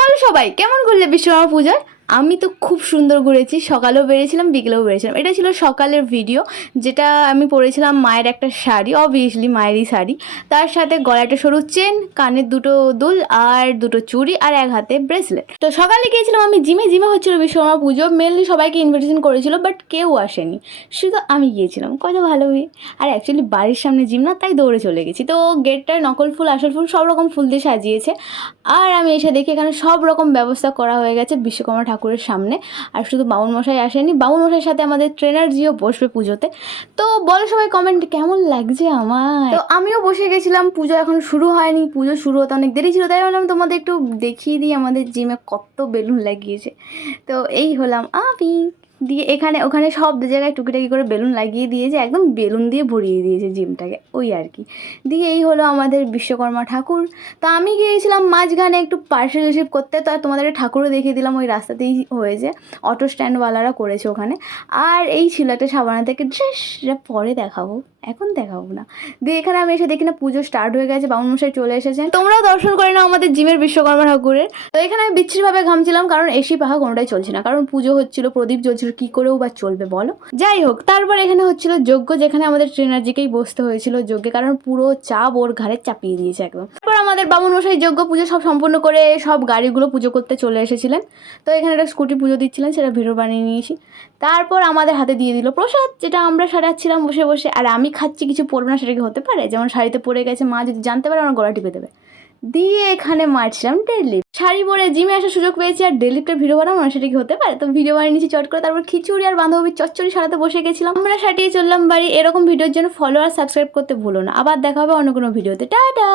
বলো সবাই কেমন ঘুরলে বিশ্বকর্মা পূজায়? আমি তো খুব সুন্দর ঘুরেছি, সকালেও বেরিয়েছিলাম বিকেলেও বেরিয়েছিলাম। এটা ছিল সকালের ভিডিও, যেটা আমি পরেছিলাম মায়ের একটা শাড়ি, অবভিয়াসলি মায়েরই শাড়ি, তার সাথে গলাটা সরু চেন, কানের দুটো দুল আর দুটো চুড়ি আর এক হাতে ব্রেসলেট। তো সকালে গিয়েছিলাম আমি জিমে। জিমে হচ্ছিল বিশ্বকর্মা পুজো, মেনলি সবাইকে ইনভিটেশন করেছিল, বাট কেউ আসেনি, শুধু আমি গিয়েছিলাম। কত ভালো হয়ে, আর অ্যাকচুয়ালি বাড়ির সামনে জিম না, তাই দৌড়ে চলে গেছি। তো গেটটায় নকল ফুল আসল ফুল সব রকম ফুল দিয়ে সাজিয়েছে, আর আমি এসে দেখি এখানে সব রকম ব্যবস্থা করা হয়ে গেছে বিশ্বকর্মা ঠাকুরের সামনে। আর শুধু বামুন মশাই আসেনি, বামুন মশাইয়ের সাথে আমাদের ট্রেনারজিও বসবে পুজোতে। তো বলো সবাই কমেন্টে কেমন লাগছে আমার। তো আমিও বসে গেছিলাম, পুজো এখন শুরু হয়নি, পুজো শুরু হতে অনেক দেরি ছিল, তাই ভাবলাম তোমাদের একটু দেখিয়ে দিই আমাদের জিমে কত বেলুন লাগিয়েছে। তো এই হলাম আমি, দিয়ে এখানে ওখানে সব জায়গায় টুকিটাকি করে বেলুন লাগিয়ে দিয়েছে, একদম বেলুন দিয়ে ভরিয়ে দিয়েছে জিমটাকে, ওই আর কি। দিয়ে এই হলো আমাদের বিশ্বকর্মা ঠাকুর। তো আমি গিয়েছিলাম মাঝখানে একটু পার্সেল রিসিভ করতে, তো আর তোমাদের ঠাকুরও দেখিয়ে দিলাম, ওই রাস্তাতেই হয়েছে, অটো স্ট্যান্ডওয়ালারা করেছে ওখানে। আর এই ছিল একটা সাবানা থেকে ড্রেস, যেটা পরে দেখাবো, এখন দেখাবো না। দিয়ে এখানে আমি এসে দেখি না পুজো স্টার্ট হয়ে গেছে, বামুন মশাই চলে এসেছেন। তোমরাও দর্শন করে নাও আমাদের জিমের বিশ্বকর্মা ঠাকুরের। তো এখানে আমি বিচ্ছিরিভাবে ঘামছিলাম, কারণ এসি পাখা কোনোটাই চলছে না, কারণ পুজো হচ্ছিল, প্রদীপ জ্বলছিল, কি করেও বা চলবে বলো। যাই হোক, তারপর এখানে হচ্ছিল যজ্ঞ, যেখানে আমাদের ট্রেনারজিকেই বসতে হয়েছিল যজ্ঞে, কারণ পুরো চাপ ওর ঘাড়ে চাপিয়ে দিয়েছে একদম। তারপর আমাদের বামুন মশাই যজ্ঞ পুজো সব সম্পূর্ণ করে সব গাড়িগুলো পুজো করতে চলে এসেছিলেন। তো এখানে একটা স্কুটি পুজো দিচ্ছিলেন, সেটা ভিডিও বানিয়ে নিয়েছি। তারপর আমাদের হাতে দিয়ে দিল প্রসাদ, যেটা আমরা সারাচ্ছিলাম বসে বসে। আর আমি খাচ্ছি, কিছু পড়বে না সেটা কি হতে পারে? যেমন শাড়িতে পড়ে গেছে, মা যদি জানতে পারে আমার গলা টিপে দেবে। দিয়ে এখানে মারছিলাম ডেডলিফট, শাড়ি পরে জিমে আসার সুযোগ পেয়েছি, আর ডেডলিফটের ভিডিও বানাবো না সেটা কি হতে পারে? তো ভিডিও বানিয়ে নিয়েছি চট করে। তারপর খিচুড়ি আর বাঁধাকপির চচ্চড়ি সারাতে বসে গেছিলাম। আমরা সাটিয়ে চললাম বাড়ি। এরকম ভিডিওর জন্য ফলো আর সাবস্ক্রাইব করতে ভুলো না। আবার দেখা হবে অন্য কোনো ভিডিওতে। টাটা।